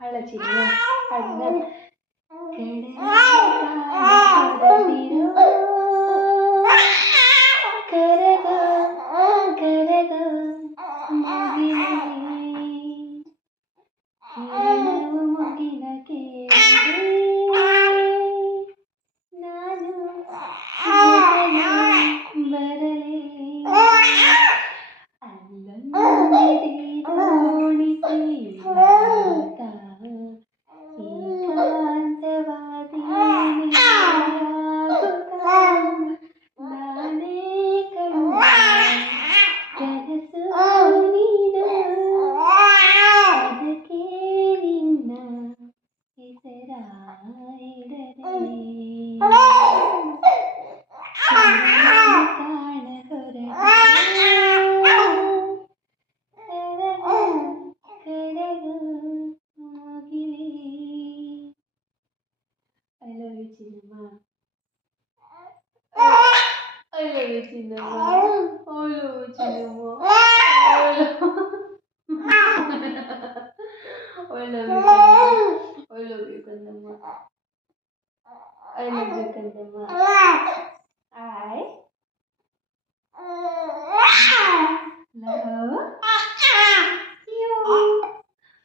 ಹಳ ಚಿನ್ನ ಅಣ್ಣ ಕರಗ ಕರಗ ಮುಗಿನ ಕೇಳಿದೆ ನಾನು ಬರಲೇ ಅಲ್ಲೊಂದಿದೆ ದೋಣಿ ಪ್ರೇಮಾತ ಏಕಾಂತವಾದಿ ನಾನೇ ಕಂಡ ಕನಸು ನೀನು ಅದಕ್ಕೆ ನಿನ್ನ ಹೆಸರ ಇಡದೆ ಕಾಣ ಹೊರಟೆ Karaga ಮುಗಿಲೇ. I love you, Chinamma. I love you, Chinamma. I love you, Chinamma. I love you, Chinamma. I love you, Chinamma. I love you, Chinamma. I love you.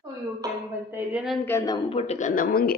ಅಯ್ಯೋ ಕೆಮ್ಮು ಬರ್ತಾ ಇದೆ ನನ್ನ ಗಂಡಮ್ಮ ಪುಟ್ಟ ಗಂಡಮ್ಮಂಗೆ.